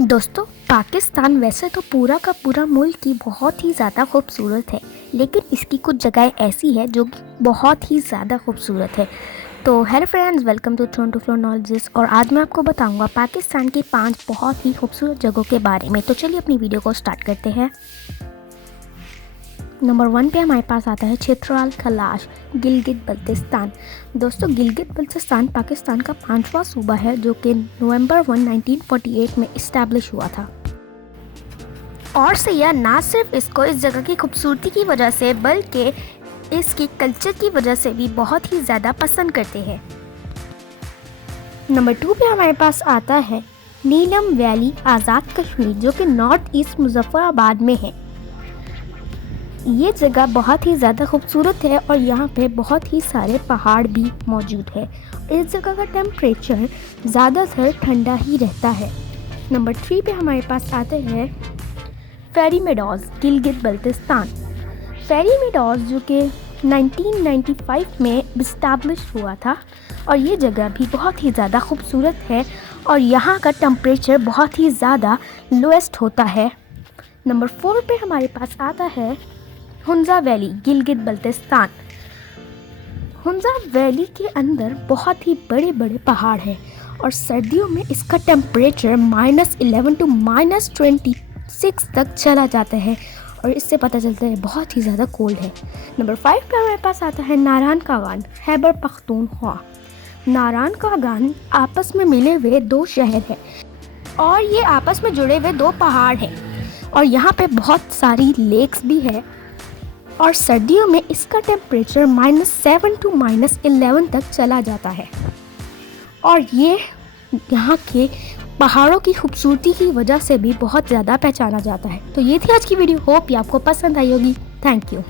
दोस्तों, पाकिस्तान वैसे तो पूरा का पूरा मुल्क ही बहुत ही ज़्यादा खूबसूरत है, लेकिन इसकी कुछ जगहें ऐसी है जो कि बहुत ही ज़्यादा खूबसूरत है। तो hello friends, welcome to Toronto flow knowledges. और आज मैं आपको बताऊंगा पाकिस्तान की 5 बहुत ही खूबसूरत जगहों के बारे में। तो चलिए अपनी वीडियो को स्टार्ट करते हैं। नंबर 1 पे हमारे पास आता है चित्राल खलाश, गिलगित बल्तिस्तान। दोस्तों, गिलगित बल्तिस्तान पाकिस्तान का 5वां सूबा है जो कि नवंबर 1, 1948 में इस्टेब्लिश हुआ था। और सैयाह ना सिर्फ इसको इस जगह की खूबसूरती की वजह से बल्कि इसकी कल्चर की वजह से भी बहुत ही ज़्यादा पसंद करते हैं। नंबर 2 पे हमारे पास आता है नीलम वैली आज़ाद कश्मीर, जो कि नॉर्थ ईस्ट मुजफ्फराबाद में है। ये जगह बहुत ही ज़्यादा खूबसूरत है और यहाँ पे बहुत ही सारे पहाड़ भी मौजूद है। इस जगह का टेम्परेचर ज़्यादातर ठंडा ही रहता है। नंबर 3 पे हमारे पास आते हैं फेरी मेडोज़, गिलगित बल्तिस्तान। फेरी मेडोज़ जो कि 1995 में इस्टेब्लिश हुआ था और ये जगह भी बहुत ही ज़्यादा खूबसूरत है और यहाँ का टेम्परेचर बहुत ही ज़्यादा लोएस्ट होता है। नंबर 4 पे हमारे पास आता है हुंजा वैली, गिलगित बल्तिस्तान। हुंजा वैली के अंदर बहुत ही बड़े बड़े पहाड़ हैं और सर्दियों में इसका टेम्परेचर -11 टू -26 तक चला जाता है और इससे पता चलता है बहुत ही ज़्यादा कोल्ड है। नंबर 5 पे हमारे पास आता है नारान कागान, खैबर पख्तूनख्वा। नारान कागान आपस में मिले हुए 2 शहर हैं और ये आपस में जुड़े हुए 2 पहाड़ हैं और यहाँ पे बहुत सारी लेक्स भी है और सर्दियों में इसका टेम्परेचर -7 टू -11 तक चला जाता है और ये यहाँ के पहाड़ों की खूबसूरती की वजह से भी बहुत ज़्यादा पहचाना जाता है। तो ये थी आज की वीडियो, होप ये आपको पसंद आई होगी। Thank you.